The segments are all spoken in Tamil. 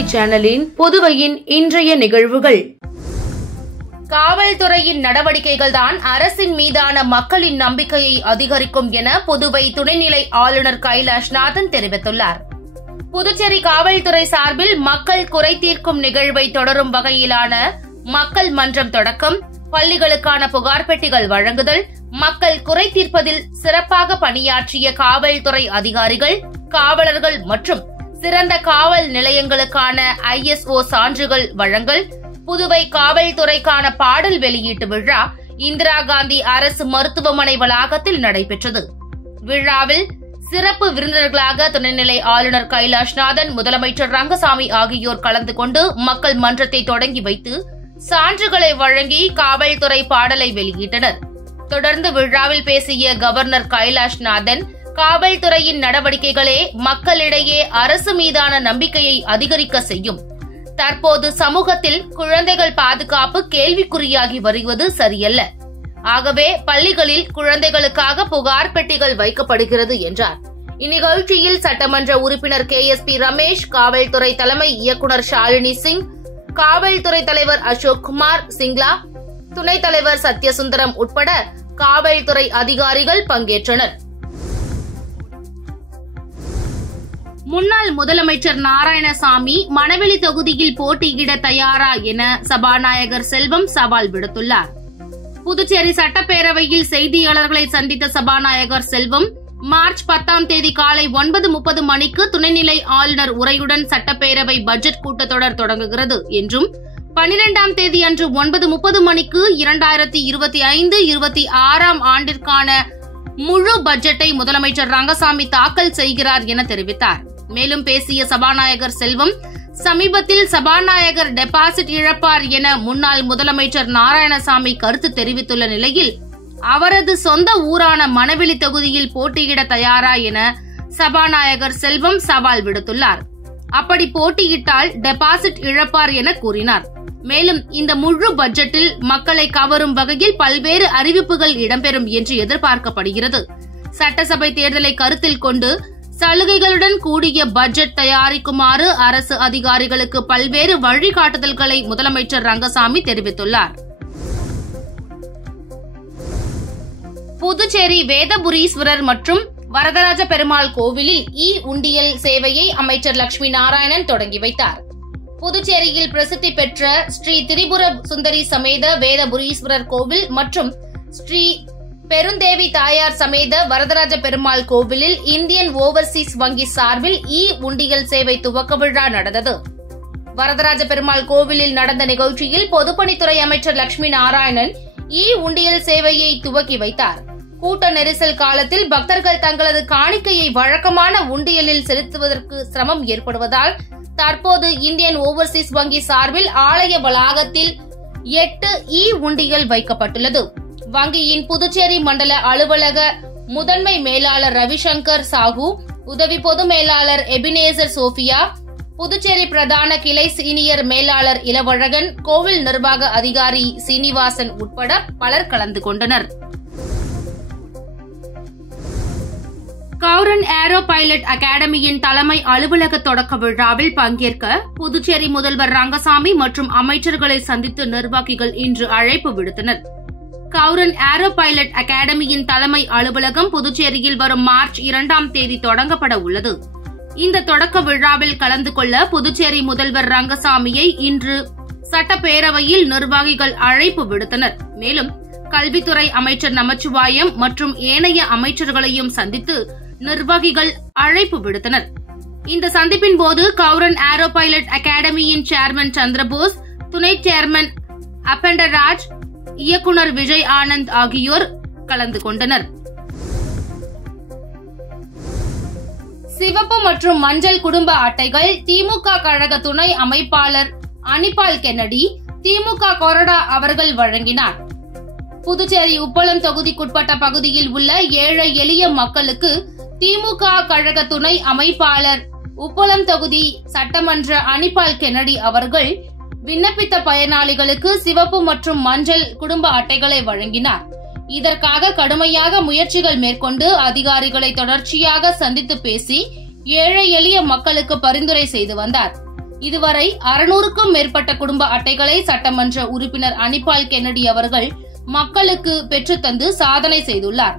தொலைக்காட்சி சேனலின் புதுவையின் இன்றைய நிகழ்வுகள். காவல்துறையின் நடவடிக்கைகள் தான் அரசின் மீதான மக்களின் நம்பிக்கையை அதிகரிக்கும் என புதுவை துணைநிலை ஆளுநர் கைலாஷ்நாதன் தெரிவித்துள்ளார். புதுச்சேரி காவல்துறை சார்பில் மக்கள் குறை தீர்க்கும் நிகழ்வை தொடரும் வகையிலான மக்கள் மன்றம் தொடக்கம், பள்ளிகளுக்கான புகார் பெட்டிகள் வழங்குதல், மக்கள் குறை தீர்ப்பதில் சிறப்பாக பணியாற்றிய காவல்துறை அதிகாரிகள், காவலர்கள் மற்றும் சிறந்த காவல் நிலையங்களுக்கான ISO சான்றுகள் வழங்கல், புதுவை காவல்துறைக்கான பாடல் வெளியீட்டு விழா இந்திரா காந்தி அரசு மருத்துவமனை வளாகத்தில் நடைபெற்றது. விழாவில் சிறப்பு விருந்தினர்களாக துணைநிலை ஆளுநர் கைலாஷ்நாதன், முதலமைச்சர் ரங்கசாமி ஆகியோர் கலந்து கொண்டு மக்கள் மன்றத்தை தொடங்கி வைத்து சான்றுகளை வழங்கி காவல்துறை பாடலை வெளியிட்டனர். தொடர்ந்து விழாவில் பேசிய கவர்னர் கைலாஷ்நாதன், காவல்துறையின் நடவடிக்கைகளே மக்களிடையே அரசு மீதான நம்பிக்கையை அதிகரிக்க செய்யும். தற்போது சமூகத்தில் குழந்தைகள் பாதுகாப்பு கேள்விக்குறியாகி வருவது சரியல்ல. ஆகவே பள்ளிகளில் குழந்தைகளுக்காக புகார் பெட்டிகள் வைக்கப்படுகிறது என்றார். இந்நிகழ்ச்சியில் சட்டமன்ற உறுப்பினர் KSP ரமேஷ், காவல்துறை தலைமை இயக்குநர் ஷாலினி சிங், காவல்துறை தலைவர் அசோக் குமார் சிங்லா, துணைத் தலைவர் சத்யசுந்தரம் உட்பட காவல்துறை அதிகாரிகள் பங்கேற்றனர். முன்னாள் முதலமைச்சர் நாராயணசாமி மணவெளி தொகுதியில் போட்டியிட தயாரா என சபாநாயகர் செல்வம் சவால் விடுத்துள்ளார். புதுச்சேரி சட்டப்பேரவையில் செய்தியாளர்களை சந்தித்த சபாநாயகர் செல்வம், மார்ச் 10ஆம் தேதி காலை 9:30 மணிக்கு துணைநிலை ஆளுநர் உரையுடன் சட்டப்பேரவை பட்ஜெட் கூட்டத்தொடர் தொடங்குகிறது என்றும், 12ஆம் தேதி அன்று 9:30 மணிக்கு 2025-26ஆம் ஆண்டிற்கான முழு பட்ஜெட்டை முதலமைச்சர் ரங்கசாமி தாக்கல் செய்கிறார் என தெரிவித்தார். மேலும் பேசிய சபாநாயகர் செல்வம், சமீபத்தில் சபாநாயகர் டெபாசிட் இழப்பார் என முன்னாள் முதலமைச்சர் நாராயணசாமி கருத்து தெரிவித்துள்ள நிலையில் அவரது சொந்த ஊரான மணவெளி தொகுதியில் போட்டியிட தயாரா என சபாநாயகர் செல்வம் சவால் விடுத்துள்ளார். அப்படி போட்டியிட்டால் டெபாசிட் இழப்பார் என கூறினார். மேலும் இந்த முழு பட்ஜெட்டில் மக்களை கவரும் வகையில் பல்வேறு அறிவிப்புகள் இடம்பெறும் என்று எதிர்பார்க்கப்படுகிறது. சட்டசபை தேர்தலை கருத்தில் கொண்டு சலுகைகளுடன் கூடிய பட்ஜெட் தயாரிக்குமாறு அரசு அதிகாரிகளுக்கு பல்வேறு வழிகாட்டுதல்களை முதலமைச்சர் ரங்கசாமி தெரிவித்துள்ளார். புதுச்சேரி வேதபுரீஸ்வரர் மற்றும் வரதராஜ பெருமாள் கோவிலில் உண்டியல் சேவையை அமைச்சர் லட்சுமி நாராயணன் தொடங்கி வைத்தார். புதுச்சேரியில் பிரசித்தி பெற்ற ஸ்ரீ திரிபுர சுந்தரி சமேத வேதபுரீஸ்வரர் கோவில் மற்றும் ஸ்ரீ பெருந்தேவி தாயார் சமேத வரதராஜ பெருமாள் கோவிலில் இந்தியன் ஓவர்சீஸ் வங்கி சார்பில் உண்டியல் சேவை துவக்க விழா நடந்தது. வரதராஜ பெருமாள் கோவிலில் நடந்த நிகழ்ச்சியில் பொதுப்பணித்துறை அமைச்சர் லட்சுமி நாராயணன் உண்டியல் சேவையை துவக்கி வைத்தார். கூட்ட நெரிசல் காலத்தில் பக்தர்கள் தங்களது காணிக்கையை வழக்கமான உண்டியலில் செலுத்துவதற்கு சிரமம் ஏற்படுவதால் தற்போது இந்தியன் ஓவர்சீஸ் வங்கி சார்பில் ஆலய வளாகத்தில் 8 உண்டியல் வைக்கப்பட்டுள்ளது. வங்கியின் புதுச்சேரி மண்டல அலுவலக முதன்மை மேலாளர் ரவிசங்கர் சாஹூ, உதவி பொது மேலாளர் எபினேசர் சோபியா, புதுச்சேரி பிரதான கிளை சீனியர் மேலாளர் இளவழகன், கோவில் நிர்வாக அதிகாரி சீனிவாசன் உட்பட பலர் கலந்து கொண்டனர். கவுரன் ஏரோ பைலட் அகாடமியின் தலைமை அலுவலக தொடக்க விழாவில் பங்கேற்க புதுச்சேரி முதல்வர் ரங்கசாமி மற்றும் அமைச்சர்களை சந்தித்து நிர்வாகிகள் இன்று அழைப்பு விடுத்தனர். கவுரன் ஏரோ பைலட் அகாடமியின் தலைமை அலுவலகம் புதுச்சேரியில் வரும் மார்ச் 2ஆம் தேதி தொடங்கப்பட உள்ளது. இந்த தொடக்க விழாவில் கலந்து கொள்ள புதுச்சேரி முதல்வர் ரங்கசாமியை இன்று சட்டப்பேரவையில் நிர்வாகிகள் அழைப்பு விடுத்தனர். மேலும் கல்வித்துறை அமைச்சர் நமச்சிவாயம் மற்றும் ஏனைய அமைச்சர்களையும் சந்தித்து நிர்வாகிகள் அழைப்பு விடுத்தனர். இந்த சந்திப்பின் போது கவுரன் ஏரோ பைலட் அகாடமியின் சேர்மன் சந்திரபோஸ், துணை சேர்மன் அப்பண்டராஜ், இயக்குநர் விஜய் ஆனந்த் ஆகியோர் கலந்து கொண்டனர். சிவப்பு மற்றும் மஞ்சள் குடும்ப அட்டைகள் திமுக கழக துணை அமைப்பாளர் அனிபால் கென்னடி, திமுக கொறடா அவர்கள் வழங்கினார். புதுச்சேரி உப்பளம் தொகுதிக்குட்பட்ட பகுதியில் உள்ள ஏழை எளிய மக்களுக்கு திமுக கழக துணை அமைப்பாளர் உப்பளம் தொகுதி சட்டமன்ற அனிபால் கென்னடி அவர்கள் விண்ணப்பித்த பயனாளிகளுக்கு சிவப்பு மற்றும் மஞ்சள் குடும்ப அட்டைகளை வழங்கினார். இதற்காக கடுமையாக முயற்சிகள் மேற்கொண்டு அதிகாரிகளை தொடர்ச்சியாக சந்தித்து பேசி ஏழை எளிய மக்களுக்கு பரிந்துரை செய்து வந்தார். இதுவரை 600க்கும் மேற்பட்ட குடும்ப அட்டைகளை சட்டமன்ற உறுப்பினர் அனிபால் கென்னடி அவர்கள் மக்களுக்கு பெற்றுத்தந்து சாதனை செய்துள்ளார்.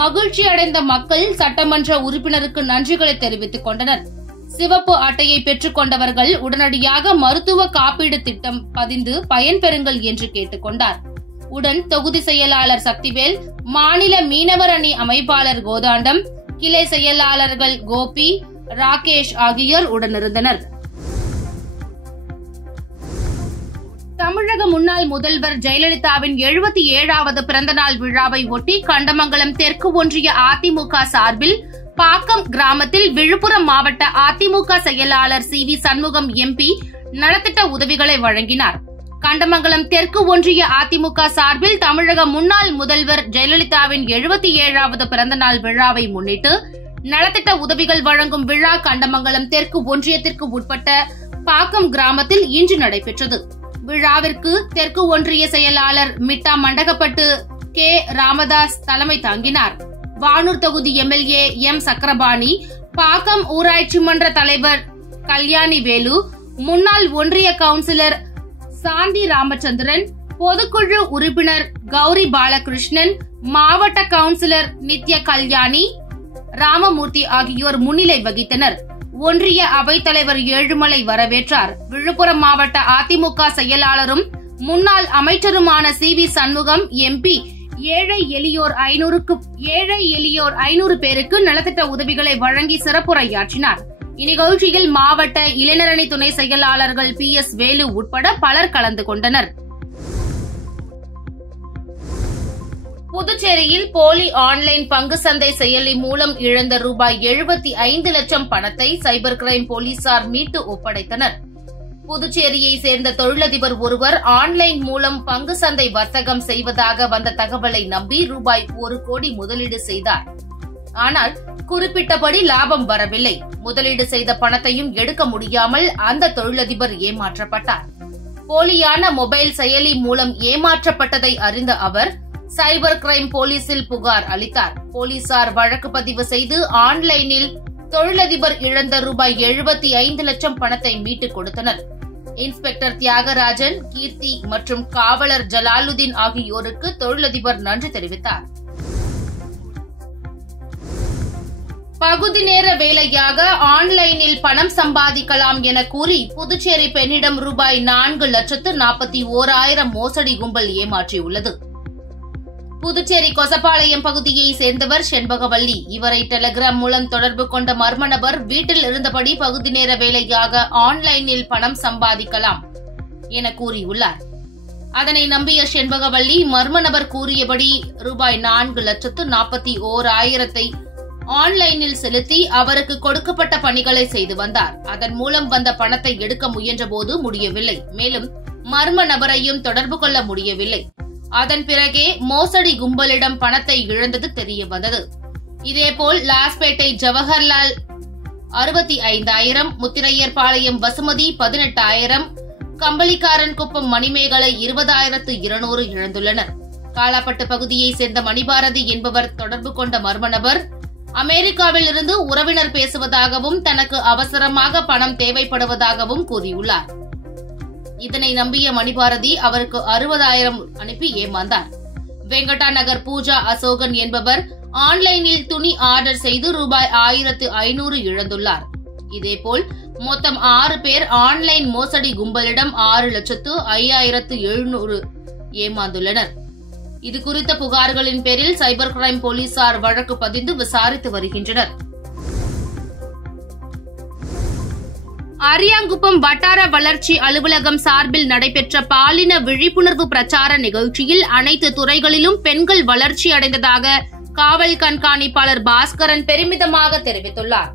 மகிழ்ச்சி அடைந்த மக்கள் சட்டமன்ற உறுப்பினருக்கு நன்றிகளை தெரிவித்துக் கொண்டனர். சிவப்பு அட்டையை பெற்றுக் கொண்டவர்கள் உடனடியாக மருத்துவ காப்பீடு திட்டம் பதிந்து பயன்பெறுங்கள் என்று கேட்டுக் கொண்டார். உடன் தொகுதி செயலாளர் சக்திவேல், மாநில மீனவர் அணி அமைப்பாளர் கோதாண்டம், கிளை செயலாளர்கள் கோபி, ராகேஷ் ஆகியோர் உடனிருந்தனர். தமிழக முன்னாள் முதல்வர் ஜெயலலிதாவின் 77வது பிறந்தநாள் விழாவை ஒட்டி கண்டமங்கலம் தெற்கு ஒன்றிய அதிமுக சார்பில் பாக்கம் கிராமத்தில் விழுப்புரம் மாவட்ட அதிமுக செயலாளர் CV சண்முகம் MP நலத்திட்ட உதவிகளை வழங்கினார். கண்டமங்கலம் தெற்கு ஒன்றிய அதிமுக சார்பில் தமிழக முன்னாள் முதல்வர் ஜெயலலிதாவின் 77வது பிறந்தநாள் விழாவை முன்னிட்டு நலத்திட்ட உதவிகள் வழங்கும் விழா கண்டமங்கலம் தெற்கு ஒன்றியத்திற்கு உட்பட்ட பாக்கம் கிராமத்தில் இன்று நடைபெற்றது. விழாவிற்கு தெற்கு ஒன்றிய செயலாளர் மிட்டா மண்டகப்பட்டு கே. ராமதாஸ் தலைமை தாங்கினார். வானூர் தொகுதி MLA M. சக்கரபாணி, பாக்கம் ஊராட்சி மன்ற தலைவர் கல்யாணி வேலு, முன்னாள் ஒன்றிய கவுன்சிலர் சாந்தி ராமச்சந்திரன், பொதுக்குழு உறுப்பினர் கௌரி பாலகிருஷ்ணன், மாவட்ட கவுன்சிலர் நித்ய கல்யாணி, ராமமூர்த்தி ஆகியோர் முன்னிலை வகித்தனர். ஒன்றிய அவைத்தலைவர் ஏழுமலை வரவேற்றார். விழுப்புரம் மாவட்ட அதிமுக செயலாளரும் முன்னாள் அமைச்சருமான CV சண்முகம் MP ஏழை எளியோர் 500 பேருக்கு நலத்திட்ட உதவிகளை வழங்கி சிறப்புரையாற்றினார். இந்நிகழ்ச்சியில் மாவட்ட இளைஞரணி துணை செயலாளர்கள் PS வேலு உட்பட பலர் கலந்து கொண்டனர். புதுச்சேரியில் போலி ஆன்லைன் பங்கு சந்தை செயலி மூலம் இழந்த ரூபாய் 75 லட்சம் பணத்தை சைபர் கிரைம் போலீசார் மீட்டு ஒப்படைத்தனர். புதுச்சேரியை சேர்ந்த தொழிலதிபர் ஒருவர் ஆன்லைன் மூலம் பங்கு சந்தை வர்த்தகம் செய்வதாக வந்த தகவலை நம்பி ரூபாய் 1 கோடி முதலீடு செய்தார். ஆனால் குறிப்பிட்டபடி லாபம் வரவில்லை. முதலீடு செய்த பணத்தையும் எடுக்க முடியாமல் அந்த தொழிலதிபர் ஏமாற்றப்பட்டார். போலியான மொபைல் செயலி மூலம் ஏமாற்றப்பட்டதை அறிந்த அவர் சைபர் கிரைம் போலீசில் புகார் அளித்தார். போலீசார் வழக்கு பதிவு செய்து ஆன்லைனில் தொழிலதிபர் இழந்த ரூபாய் 75 லட்சம் பணத்தை மீட்டுக் கொடுத்தனர். இன்ஸ்பெக்டர் தியாகராஜன், கீர்த்தி மற்றும் காவலர் ஜலாலுதீன் ஆகியோருக்கு தொழிலதிபர் நன்றி தெரிவித்தார். பகுதி நேர வேலையாக ஆன்லைனில் பணம் சம்பாதிக்கலாம் என கூறி புதுச்சேரி பெண்ணிடம் ரூபாய் 4,41,000 மோசடி கும்பல் ஏமாற்றியுள்ளது. புதுச்சேரி கொசப்பாளையம் பகுதியை சேர்ந்தவர் செண்பகவல்லி. இவரை டெலிகிராம் மூலம் தொடர்பு கொண்ட மர்ம நபர் வீட்டில் இருந்தபடி பகுதி நேர வேலையாக ஆன்லைனில் பணம் சம்பாதிக்கலாம் என கூறியுள்ளார். அதனை நம்பிய செண்பகவல்லி மர்ம நபர் கூறியபடி ரூபாய் 4,41,000 ஆன்லைனில் செலுத்தி அவருக்கு கொடுக்கப்பட்ட பணிகளை செய்து வந்தார். அதன் மூலம் வந்த பணத்தை எடுக்க முயன்றபோது முடியவில்லை. மேலும் மர்ம நபரையும் தொடர்பு கொள்ள முடியவில்லை. அதன் பிறகே மோசடி கும்பலிடம் பணத்தை இழந்தது தெரிய வந்தது. இதேபோல் லாஸ்பேட்டை ஜவஹர்லால் 65,000, முத்திரையர்பாளையம் வசுமதி 18,000, கம்பளிக்காரன் குப்பம் மணிமேகலை 20,200 இழந்துள்ளனர். காலாப்பட்டு பகுதியை சேர்ந்த மணிபாரதி என்பவர் தொடர்பு கொண்ட மர்ம நபர் அமெரிக்காவில் இருந்து உறவினர் பேசுவதாகவும் தனக்கு அவசரமாக பணம் தேவைப்படுவதாகவும் கூறியுள்ளார். இதனை நம்பிய மணிபாரதி அவருக்கு 60,000 அனுப்பி ஏமாந்தார். வெங்கடா நகர் பூஜா அசோகன் என்பவர் ஆன்லைனில் துணி ஆர்டர் செய்து ரூபாய் 1,500 இழந்துள்ளார். இதேபோல் மொத்தம் 6 பேர் ஆன்லைன் மோசடி கும்பலிடம் 6,05,700 ஏமாந்துள்ளனர். இதுகுறித்த புகார்களின் பேரில் சைபர் கிரைம் போலீசார் வழக்கு பதிந்து விசாரித்து வருகின்றனர். அரியாங்குப்பம் வட்டார வளர்ச்சி அலுவலகம் சார்பில் நடைபெற்ற பாலின விழிப்புணர்வு பிரச்சார நிகழ்ச்சியில் அனைத்து துறைகளிலும் பெண்கள் வளர்ச்சி அடைந்ததாக காவல் கண்காணிப்பாளர் பாஸ்கரன் பெருமிதமாக தெரிவித்துள்ளார்.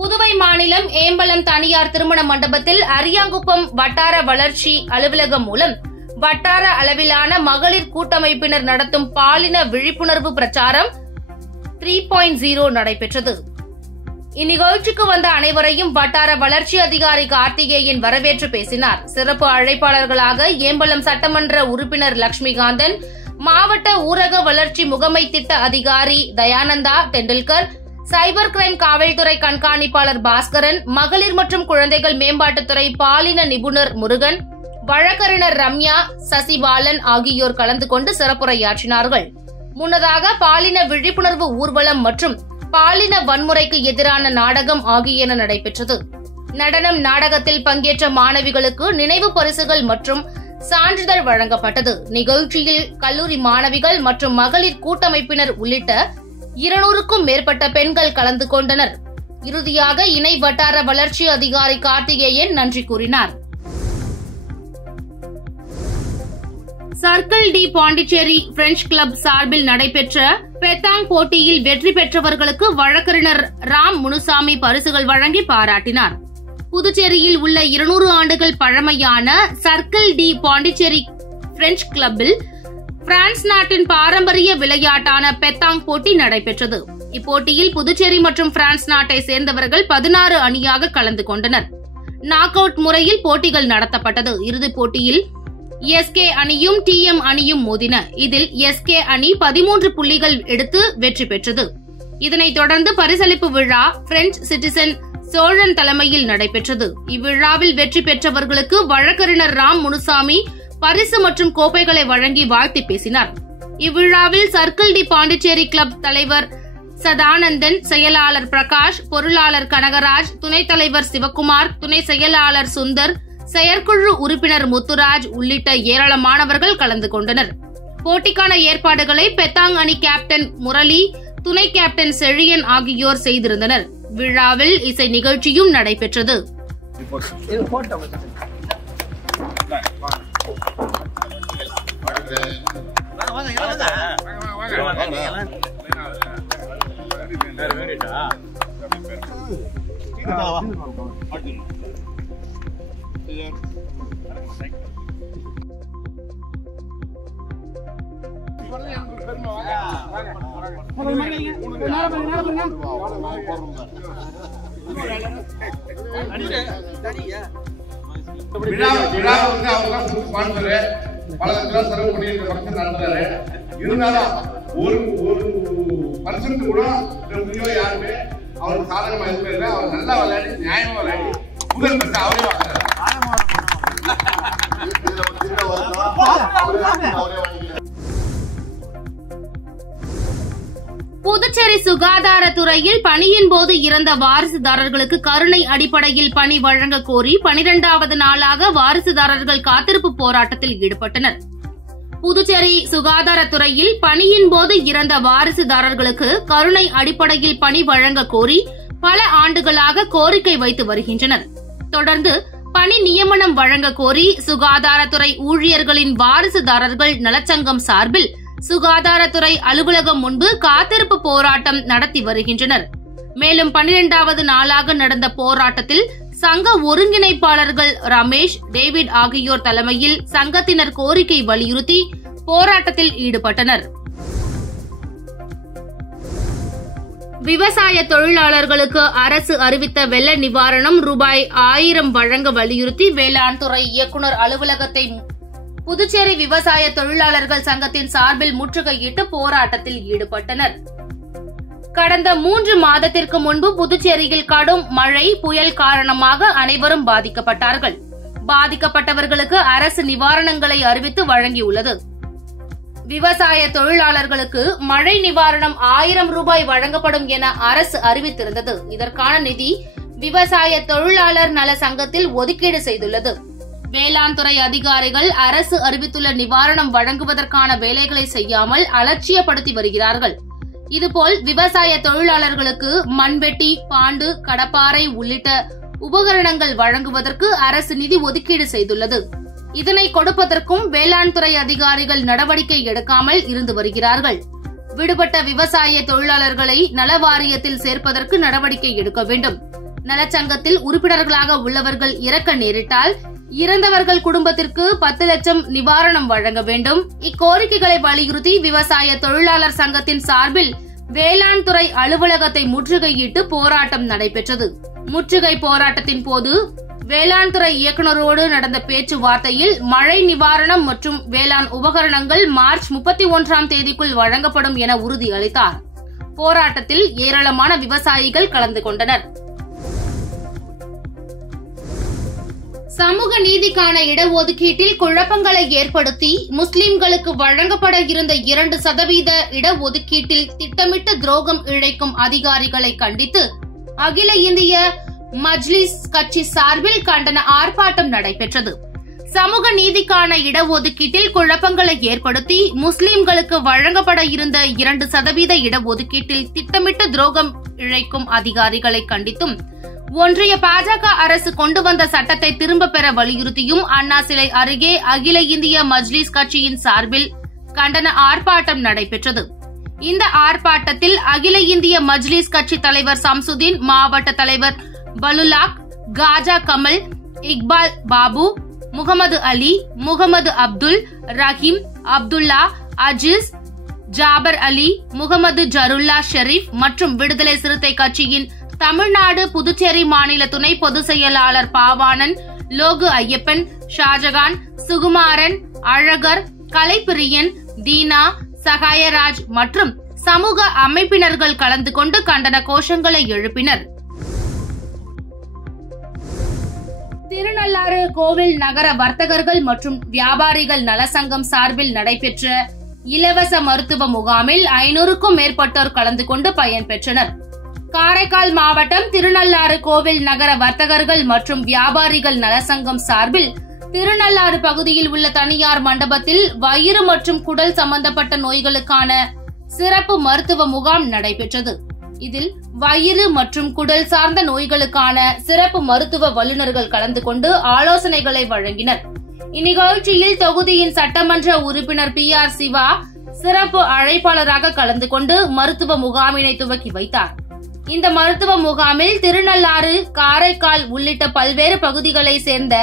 புதுவை மாநிலம் ஏம்பலம் தனியார் திருமண மண்டபத்தில் அரியாங்குப்பம் வட்டார வளர்ச்சி அலுவலகம் மூலம் வட்டார அளவிலான மகளிர் கூட்டமைப்பினர் நடத்தும் பாலின விழிப்புணர்வு பிரச்சாரம் 3.0 நடைபெற்றது. இந்நிகழ்ச்சிக்கு வந்த அனைவரையும் வட்டார வளர்ச்சி அதிகாரி கார்த்திகேயன் வரவேற்று பேசினார். சிறப்பு அழைப்பாளர்களாக ஏம்பலம் சட்டமன்ற உறுப்பினர் லட்சுமிகாந்தன், மாவட்ட ஊரக வளர்ச்சி முகமை திட்ட அதிகாரி தயானந்தா டெண்டுல்கர், சைபர் கிரைம் காவல்துறை கண்காணிப்பாளர் பாஸ்கரன், மகளிர் மற்றும் குழந்தைகள் மேம்பாட்டுத்துறை பாலின நிபுணர் முருகன், வழக்கறிஞர் ரம்யா, சசிபாலன் ஆகியோர் கலந்து கொண்டு சிறப்புரையாற்றினார்கள். முன்னதாக பாலின விழிப்புணர்வு ஊர்வலம் மற்றும் பாலின வன்முறைக்கு எதிரான நாடகம் ஆகியன நடைபெற்றது. நடனம் நாடகத்தில் பங்கேற்ற மாணவிகளுக்கு நினைவு பரிசுகள் மற்றும் சான்றிதழ் வழங்கப்பட்டது. நிகழ்ச்சியில் கல்லூரி மாணவிகள் மற்றும் மகளிர் கூட்டமைப்பினர் உள்ளிட்ட 200க்கும் மேற்பட்ட பெண்கள் கலந்து கொண்டனர். இறுதியாக இணை வட்டார வளர்ச்சி அதிகாரி கார்த்திகேயன் நன்றி கூறினார். சர்க்கிள் டி பாண்டிச்சேரி பிரெஞ்ச் கிளப் சார்பில் நடைபெற்ற பெத்தாங் போட்டியில் வெற்றி பெற்றவர்களுக்கு வழக்கறிஞர் ராம் முனுசாமி பரிசுகள் வழங்கி பாராட்டினார். புதுச்சேரியில் உள்ள 200 ஆண்டுகள் பழமையான சர்க்கிள் டி பாண்டிச்சேரி பிரெஞ்ச் கிளப்பில் பிரான்ஸ் நாட்டின் பாரம்பரிய விளையாட்டான பெத்தாங் போட்டி நடைபெற்றது. இப்போட்டியில் புதுச்சேரி மற்றும் பிரான்ஸ் நாட்டை சேர்ந்தவர்கள் 16 அணியாக கலந்து கொண்டனர். நாக் அவுட் முறையில் போட்டிகள் நடத்தப்பட்டது. இறுதிப் போட்டியில் எஸ்கே அணியும் TM அணியும் மோதின. இதில் எஸ்கே அணி 13 புள்ளிகள் எடுத்து வெற்றி பெற்றது. இதனைத் தொடர்ந்து பரிசளிப்பு விழா பிரெஞ்ச் சிட்டிசன் சோழன் தலைமையில் நடைபெற்றது. இவ்விழாவில் வெற்றி பெற்றவர்களுக்கு வழக்கறிஞர் ராம் முனுசாமி பரிசு மற்றும் கோப்பைகளை வழங்கி வாழ்த்தி பேசினார். இவ்விழாவில் சர்க்கிள் டி பாண்டிச்சேரி கிளப் தலைவர் சதானந்தன், செயலாளர் பிரகாஷ், பொருளாளர் கனகராஜ், துணைத் தலைவர் சிவக்குமார், துணை செயலாளர் சுந்தர், செயற்குழு உறுப்பினர் முத்துராஜ் உள்ளிட்ட ஏராளமானவர்கள் கலந்து கொண்டனர். போட்டிக்கான ஏற்பாடுகளை பெத்தாங் அணி கேப்டன் முரளி, துணை கேப்டன் செழியன் ஆகியோர் செய்திருந்தனர். விழாவில் இசை நிகழ்ச்சியும் நடைபெற்றது. இருந்தாலும் ஒரு பர்சன்ட் கூட யாருமே அவருக்கு சாதகமா இருக்கல. அவர் நல்லா விளையாடி நியாயமா விளையாடி முதல் பரிசு அவரே வாங்குறாரு. புதுச்சேரி சுகாதாரத்துறையில் பணியின் போது இறந்த வாரிசுதாரர்களுக்கு கருணை அடிப்படையில் பணி வழங்க கோரி 12வது நாளாக வாரிசுதாரர்கள் காத்திருப்பு போராட்டத்தில் ஈடுபட்டனர். புதுச்சேரி சுகாதாரத்துறையில் பணியின் போது இறந்த வாரிசுதாரர்களுக்கு கருணை அடிப்படையில் பணி வழங்க கோரி பல ஆண்டுகளாக கோரிக்கை வைத்து வருகின்றனர். தொடர்ந்து பணி நியமனம் வழங்க கோரி சுகாதாரத்துறை ஊழியர்களின் வாரிசுதாரர்கள் நலச்சங்கம் சார்பில் சுகாதாரத்துறை அலுவலகம் முன்பு காத்திருப்பு போராட்டம் நடத்தி வருகின்றனர். மேலும் 12வது நாளாக நடந்த போராட்டத்தில் சங்க ஒருங்கிணைப்பாளர்கள் ரமேஷ், டேவிட் ஆகியோர் தலைமையில் சங்கத்தினர் கோரிக்கை வலியுறுத்தி போராட்டத்தில் ஈடுபட்டனர். விவசாய தொழிலாளர்களுக்கு அரசு அறிவித்த வெள்ள நிவாரணம் ரூபாய் 1000 வழங்க வலியுறுத்தி வேளாண் துறை இயக்குநர் அலுவலகத்தை புதுச்சேரி விவசாய தொழிலாளர்கள் சங்கத்தின் சார்பில் முற்றுகையிட்டு போராட்டத்தில் ஈடுபட்டனர். கடந்த 3 மாதத்திற்கு முன்பு புதுச்சேரியில் கடும் மழை, புயல் காரணமாக அனைவரும் பாதிக்கப்பட்டார்கள். பாதிக்கப்பட்டவர்களுக்கு அரசு நிவாரணங்களை அறிவித்து வழங்கியுள்ளது. விவசாய தொழிலாளர்களுக்கு மழை நிவாரணம் 1000 ரூபாய் வழங்கப்படும் என அரசு அறிவித்திருந்தது. இதற்கான நிதி விவசாய தொழிலாளர் நல சங்கத்தில் ஒதுக்கீடு செய்துள்ளது. வேளாண் துறை அதிகாரிகள் அரசு அறிவித்துள்ள நிவாரணம் வழங்குவதற்கான வேலைகளை செய்யாமல் அலட்சியப்படுத்தி வருகிறார்கள். இதுபோல் விவசாய தொழிலாளர்களுக்கு மண்வெட்டி, பாண்டு, கடப்பாரை உள்ளிட்ட உபகரணங்கள் வழங்குவதற்கு அரசு நிதி ஒதுக்கீடு செய்துள்ளது. இதனை கொடுப்பதற்கும் வேளாண் துறை அதிகாரிகள் நடவடிக்கை எடுக்காமல் இருந்து வருகிறார்கள். விடுபட்ட விவசாய தொழிலாளர்களை நல வாரியத்தில் சேர்ப்பதற்கு நடவடிக்கை எடுக்க வேண்டும். நலச்சங்கத்தில் உறுப்பினர்களாக உள்ளவர்கள் இறக்க நேரிட்டால் இறந்தவர்கள் குடும்பத்திற்கு 10 லட்சம் நிவாரணம் வழங்க வேண்டும். இக்கோரிக்கைகளை வலியுறுத்தி விவசாய தொழிலாளர் சங்கத்தின் சார்பில் வேளாண் துறை அலுவலகத்தை முற்றுகையிட்டு போராட்டம் நடைபெற்றது. முற்றுகை போராட்டத்தின் போது வேளாண் துறை இயக்குநரோடு நடந்த பேச்சுவார்த்தையில் மழை நிவாரணம் மற்றும் வேளாண் உபகரணங்கள் மார்ச் 31ஆம் தேதிக்குள் வழங்கப்படும் என உறுதியளித்தார். போராட்டத்தில் ஏராளமான விவசாயிகள் கலந்து கொண்டனர். சமூக நீதிக்கான இடஒதுக்கீட்டில் குழப்பங்களை ஏற்படுத்தி முஸ்லிம்களுக்கு வழங்கப்பட இருந்த 2% இடஒதுக்கீட்டில் திட்டமிட்ட துரோகம் இழைக்கும் அதிகாரிகளை கண்டித்து அகில இந்திய மஜ்லிஸ் கட்சி சார்பில் கண்டன ஆர்ப்பாட்டம் நடைபெற்றது. சமூக நீதிக்கான இடஒதுக்கீட்டில் குழப்பங்களை ஏற்படுத்தி முஸ்லிம்களுக்கு வழங்கப்பட இருந்த 2% இடஒதுக்கீட்டில் திட்டமிட்ட துரோகம் இழைக்கும் அதிகாரிகளை கண்டித்தும் ஒன்றிய பாஜக அரசு கொண்டு வந்த சட்டத்தை திரும்பப் பெற வலியுறுத்தியும் அண்ணா சிலை அருகே அகில இந்திய மஜ்லிஸ் கட்சியின் சார்பில் கண்டன ஆர்ப்பாட்டம் நடைபெற்றது. இந்த ஆர்ப்பாட்டத்தில் அகில இந்திய மஜ்லிஸ் கட்சி தலைவர் சம்சுதீன், மாவட்ட தலைவர் பலுலாக், காஜா கமல், இக்பால் பாபு, முகமது அலி, முகமது அப்துல் ரஹீம், அப்துல்லா, அஜீஸ், ஜாபர் அலி, முகமது ஜருல்லா ஷெரீப் மற்றும் விடுதலை சிறுத்தை கட்சியின் தமிழ்நாடு புதுச்சேரி மாநில துணை பொதுச் செயலாளர் பாவாணன், லோகு ஐயப்பன், ஷாஜகான், சுகுமாரன், அழகர், கலைப்பிரியன், தீனா, சகாயராஜ் மற்றும் சமூக அமைப்பினர்கள் கலந்து கொண்டு கண்டன கோஷங்களை எழுப்பினர். திருநள்ளாறு கோவில் நகர வர்த்தகர்கள் மற்றும் வியாபாரிகள் நலசங்கம் சார்பில் நடைபெற்ற இலவச மருத்துவ முகாமில் 500க்கும் மேற்பட்டோர் கலந்து கொண்டு பயன்பெற்றனர். காரைக்கால் மாவட்டம் திருநள்ளாறு கோவில் நகர வர்த்தகர்கள் மற்றும் வியாபாரிகள் நலசங்கம் சார்பில் திருநள்ளாறு பகுதியில் உள்ள தனியார் மண்டபத்தில் வயிறு மற்றும் குடல் சம்பந்தப்பட்ட நோய்களுக்கான சிறப்பு மருத்துவ முகாம் நடைபெற்றது. இதில் வயிறு மற்றும் குடல் சார்ந்த நோய்களுக்கான சிறப்பு மருத்துவ வல்லுநர்கள் கலந்து கொண்டு ஆலோசனைகளை வழங்கினர். இந்நிகழ்ச்சியில் தொகுதியின் சட்டமன்ற உறுப்பினர் PR சிவா சிறப்பு அழைப்பாளராக கலந்து கொண்டு மருத்துவ முகாமினை துவக்கி வைத்தார். இந்த மருத்துவ முகாமில் திருநள்ளாறு, காரைக்கால் உள்ளிட்ட பல்வேறு பகுதிகளை சேர்ந்த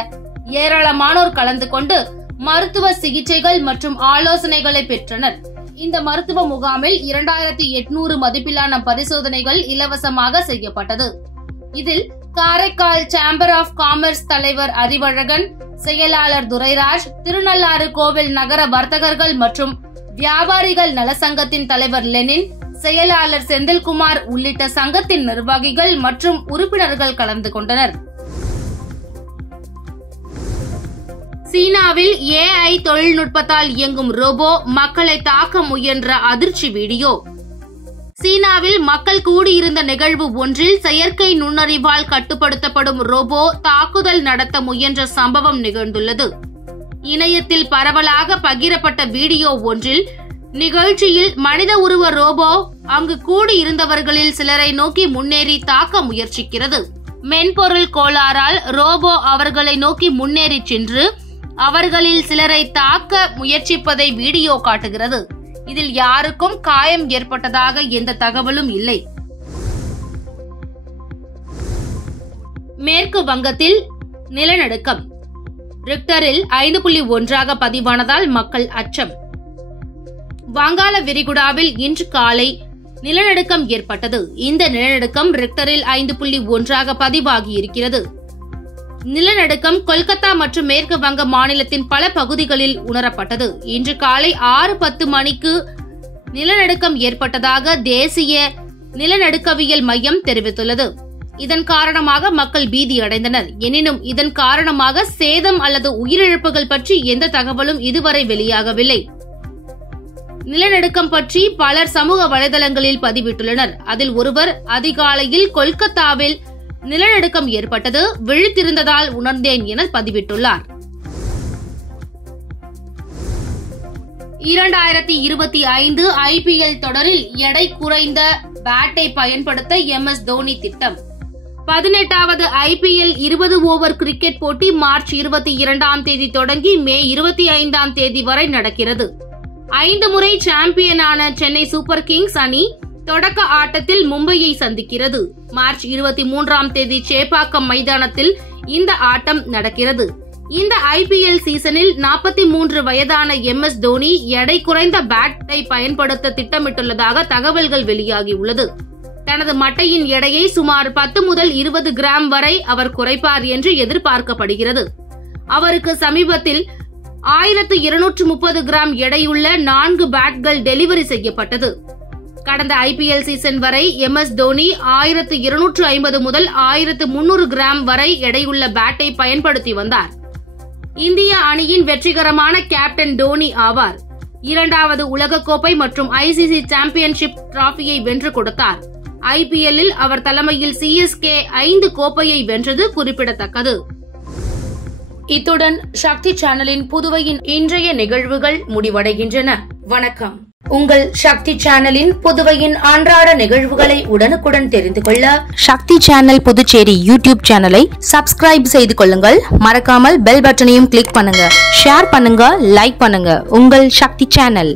ஏராளமானோர் கலந்து கொண்டு மருத்துவ சிகிச்சைகள் மற்றும் ஆலோசனைகளை பெற்றனர். இந்த மருத்துவ முகாமில் 2800 மதிப்பிலான பரிசோதனைகள் இலவசமாக செய்யப்பட்டது. இதில் காரைக்கால் சேம்பர் ஆஃப் காமர்ஸ் தலைவர் அறிவழகன், செயலாளர் துரைராஜ், திருநள்ளாறு கோவில் நகர வர்த்தகர்கள் மற்றும் வியாபாரிகள் நலசங்கத்தின் தலைவர் லெனின், செயலாளர் செந்தில்குமார் உள்ளிட்ட சங்கத்தின் நிர்வாகிகள் மற்றும் உறுப்பினர்கள் கலந்து கொண்டனர். சீனாவில் AI தொழில்நுட்பத்தால் இயங்கும் ரோபோ மக்களை தாக்க முயன்ற அதிர்ச்சி வீடியோ. சீனாவில் மக்கள் கூடியிருந்த நிகழ்வு ஒன்றில் செயற்கை நுண்ணறிவால் கட்டுப்படுத்தப்படும் ரோபோ தாக்குதல் நடத்த முயன்ற சம்பவம் நிகழ்ந்துள்ளது. இணையத்தில் பரவலாக பகிரப்பட்ட வீடியோ ஒன்றில் நிகழ்ச்சியில் மனித உருவ ரோபோ அங்கு கூடியிருந்தவர்களில் சிலரை நோக்கி முன்னேறி தாக்க முயற்சிக்கிறது. மென்பொருள் கோளாறால் ரோபோ அவர்களை நோக்கி முன்னேறி சென்று அவர்களில் சிலரை தாக்க முயற்சிப்பதை வீடியோ காட்டுகிறது. இதில் யாருக்கும் காயம் ஏற்பட்டதாக எந்த தகவலும் இல்லை. மேற்கு வங்கத்தில் நிலநடுக்கம் ரிக்டரில் 5.1 பதிவானதால் மக்கள் அச்சம். வங்காள விரிகுடாவில் இன்று காலை நிலநடுக்கம் ஏற்பட்டது. இந்த நிலநடுக்கம் ரிக்டரில் 5.1 பதிவாகியிருக்கிறது. நிலநடுக்கம் கொல்கத்தா மற்றும் மேற்கு வங்க மாநிலத்தின் பல பகுதிகளில் உணரப்பட்டது. இன்று காலை 6:10 மணிக்கு நிலநடுக்கம் ஏற்பட்டதாக தேசிய நிலநடுக்கவியல் மையம் தெரிவித்துள்ளது. இதன் காரணமாக மக்கள் பீதியடைந்தனர். எனினும் இதன் காரணமாக சேதம் அல்லது உயிரிழப்புகள் பற்றி எந்த தகவலும் இதுவரை வெளியாகவில்லை. நிலநடுக்கம் பற்றி பலர் சமூக வலைதளங்களில் பதிவிட்டுள்ளனர். அதில் ஒருவர் அதிகாலையில் கொல்கத்தாவில் நிலநடுக்கம் ஏற்பட்டது, விழித்திருந்ததால் உணர்ந்தேன் என பதிவிட்டுள்ளார். 2025 IPL தொடரில் எடை குறைந்த பேட்டை பயன்படுத்த MS தோனி திட்டம். 18வது IPL 20 ஓவர் கிரிக்கெட் போட்டி மார்ச் 22ஆம் தேதி தொடங்கி மே 25ஆம் தேதி வரை நடக்கிறது. 5 முறை சாம்பியனான சென்னை சூப்பர் கிங்ஸ் அணி தொடக்க ஆட்டத்தில் மும்பையை சந்திக்கிறது. மார்ச் 23ஆம் தேதி சேப்பாக்கம் மைதானத்தில் இந்த ஆட்டம் நடக்கிறது. இந்த IPL சீசனில் 43 வயதான MS தோனி எடை குறைந்த பேட்டை பயன்படுத்த திட்டமிட்டுள்ளதாக தகவல்கள் வெளியாகியுள்ளது. தனது மட்டையின் எடையை சுமார் 10 முதல் 20 கிராம் வரை அவர் குறைப்பார் என்று எதிர்பார்க்கப்படுகிறது. அவருக்கு சமீபத்தில் 1230 கிராம் எடையுள்ள 4 பேட்கள் டெலிவரி செய்யப்பட்டது. கடந்த IPL சீசன் வரை MS தோனி 1250 முதல் 1300 கிராம் வரை எடையுள்ள பேட்டை பயன்படுத்தி வந்தார். இந்திய அணியின் வெற்றிகரமான கேப்டன் தோனி ஆவார். இரண்டாவது உலகக்கோப்பை மற்றும் ICC சாம்பியன்ஷிப் டிராபியை வென்று கொடுத்தார். IPL-இல் அவர் தலைமையில் CSK 5 கோப்பையை வென்றது குறிப்பிடத்தக்கது. இத்துடன் சக்தி சேனலின் புதுவையின் இன்றைய நிகழ்வுகள் முடிவடைகின்றன. வணக்கம். உங்கள் சக்தி சேனலின் புதுவையின் அன்றாட நிகழ்வுகளை உடனுக்குடன் தெரிந்து கொள்ள சக்தி சேனல் புதுச்சேரி யூடியூப் சேனலை சப்ஸ்கிரைப் செய்து கொள்ளுங்கள். மறக்காமல் பெல் பட்டனையும் கிளிக் பண்ணுங்க, ஷேர் பண்ணுங்க, லைக் பண்ணுங்க. உங்கள் சக்தி சேனல்.